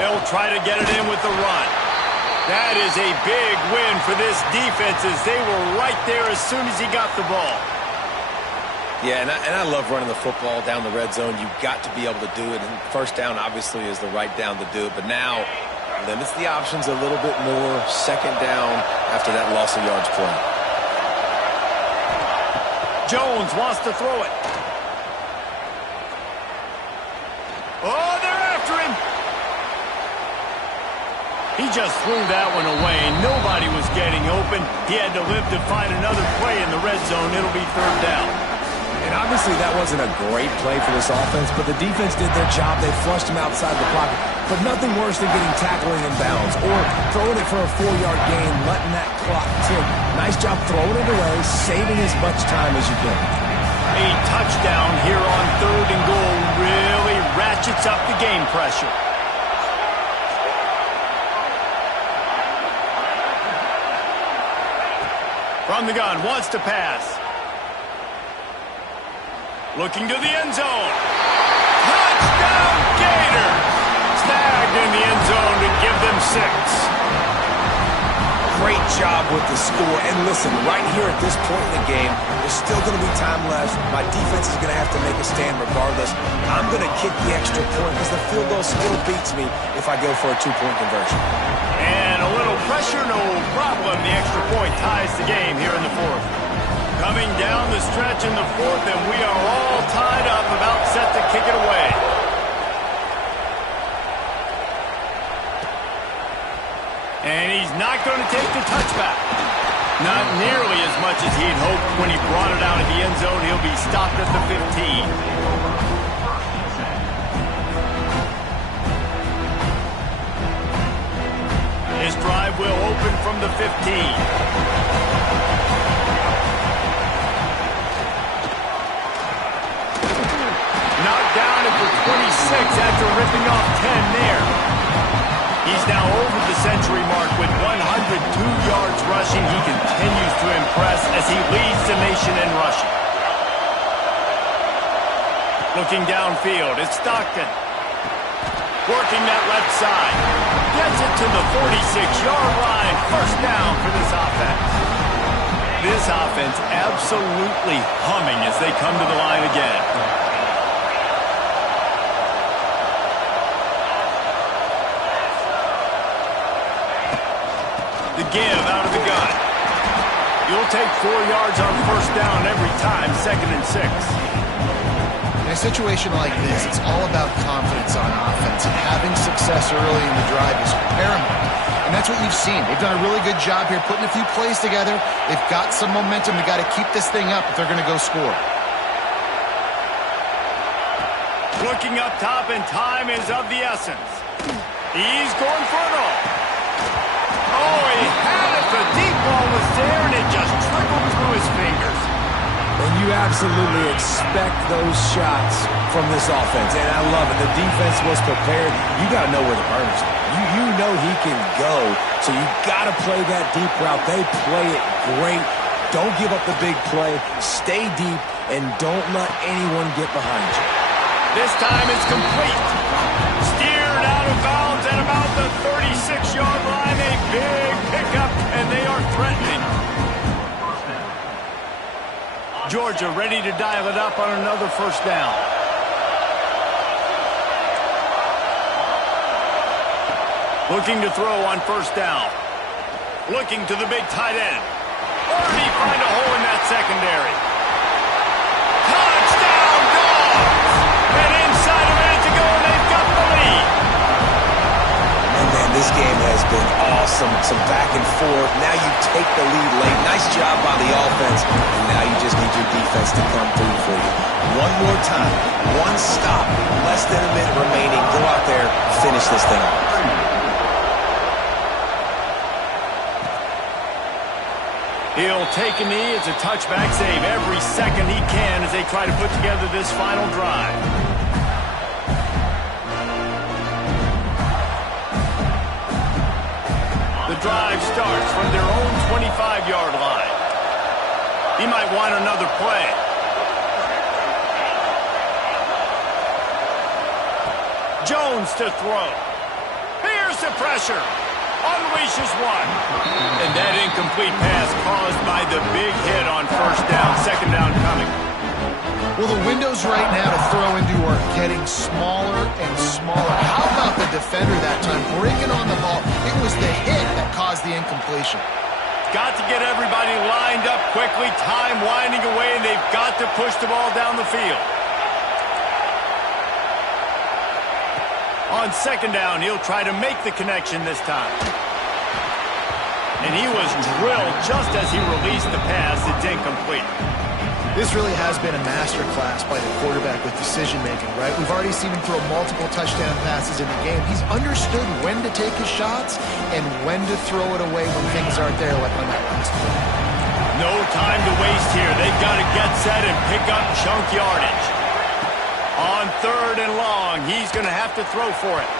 They'll try to get it in with the run. That is a big win for this defense as they were right there as soon as he got the ball. Yeah, and I love running the football down the red zone. You've got to be able to do it. And first down, obviously, is the right down to do it. But now limits the options a little bit more. Second down after that loss of yards play. Jones wants to throw it. Oh, they're after him. He just threw that one away. Nobody was getting open. He had to live to find another play in the red zone. It'll be third down. And obviously that wasn't a great play for this offense, but the defense did their job. They flushed him outside the pocket. But nothing worse than getting tackling in bounds or throwing it for a 4-yard gain, letting that clock tick. Nice job throwing it away, saving as much time as you can. A touchdown here on third and goal really ratchets up the game pressure. From the gun, wants to pass. Looking to the end zone. Touchdown, Gators! snagged in the end zone to give them 6. Great job with the score. And listen, right here at this point in the game, there's still going to be time left. My defense is going to have to make a stand regardless. I'm going to kick the extra point because the field goal still beats me if I go for a 2-point conversion. And a little pressure, no problem. The extra point ties the game here in the 4th. Coming down the stretch in the 4th, and we are all tied up, about set to kick it away. And he's not going to take the touchback. Not nearly as much as he'd hoped when he brought it out of the end zone. He'll be stopped at the 15. His drive will open from the 15. Knocked down at the 26 after ripping off 10 there. He's now over the century mark with 102 yards rushing. He continues to impress as he leads the nation in rushing. Looking downfield, it's Stockton. Working that left side. Gets it to the 46-yard line. First down for this offense. This offense absolutely humming as they come to the line again. The give out of the gun. You'll take 4 yards on first down every time, 2nd and 6. In a situation like this, it's all about confidence on offense, and having success early in the drive is paramount. And that's what you've seen. They've done a really good job here putting a few plays together. They've got some momentum. They've got to keep this thing up if they're going to go score. Looking up top, and time is of the essence. He's going for it all. Oh, he had it. The deep ball was there, and it just trickled through his fingers. And you absolutely expect those shots from this offense, and I love it. The defense was prepared. You got to know where the burner's at. You know he can go, so you got to play that deep route. They play it great. Don't give up the big play. Stay deep, and don't let anyone get behind you. This time it's complete. Steered out of bounds at about the 36-yard line. A big pickup, and they are threatening. Georgia ready to dial it up on another first down. Looking to throw on first down. Looking to the big tight end. Already find a hole in that secondary. Touchdown, Dogs! And inside a minute to go, and they've got the lead. And man, this game has been awesome. Some back and forth. Now you take the lead late. Nice job by the offense. And now you just need your defense to come through for you. One more time. One stop. Less than a minute remaining. Go out there, finish this thing off. He'll take a knee. It's a touchback save every second he can as they try to put together this final drive. The drive starts from their own 25-yard line. He might want another play. Jones to throw. Here's the pressure. Unleashes one. And that incomplete pass caused by the big hit on first down. Second down coming. Well, the windows right now to throw into are getting smaller and smaller. How about the defender that time bringing on the ball? It was the hit that caused the incompletion. Got to get everybody lined up quickly. Time winding away, and they've got to push the ball down the field. On second down, he'll try to make the connection this time. And he was drilled just as he released the pass. It's incomplete. This really has been a masterclass by the quarterback with decision-making, right? We've already seen him throw multiple touchdown passes in the game. He's understood when to take his shots and when to throw it away when things aren't there, like on that last play. No time to waste here. They've got to get set and pick up chunk yardage. On third and long, he's going to have to throw for it.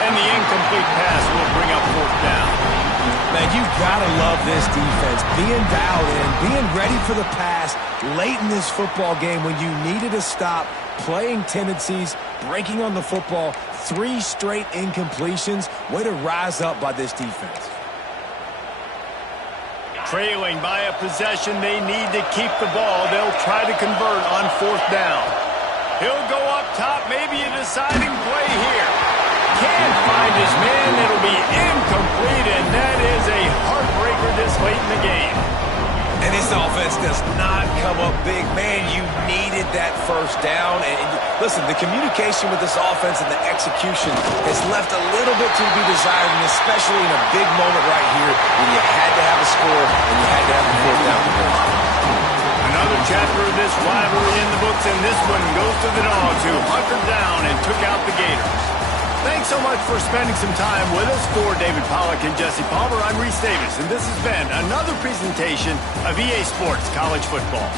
And the incomplete pass will bring up fourth down. Man, you got to love this defense. Being dialed in, being ready for the pass late in this football game when you needed a stop, playing tendencies, breaking on the football, 3 straight incompletions. Way to rise up by this defense. Trailing by a possession, they need to keep the ball. They'll try to convert on 4th down. He'll go up top, maybe a deciding play here. Can't find his man. It'll be incomplete, and that is a heartbreaker this late in the game. And this offense does not come up big. Man, you needed that 1st down. And listen, the communication with this offense and the execution has left a little bit to be desired, and especially in a big moment right here when you had to have a score and you had to have the 4th down conversion. Another chapter of this rivalry in the books, and this one goes to the Dogs, who hunkered down and took out the Gators. Thanks so much for spending some time with us. For David Pollack and Jesse Palmer, I'm Reese Davis, and this has been another presentation of EA Sports College Football.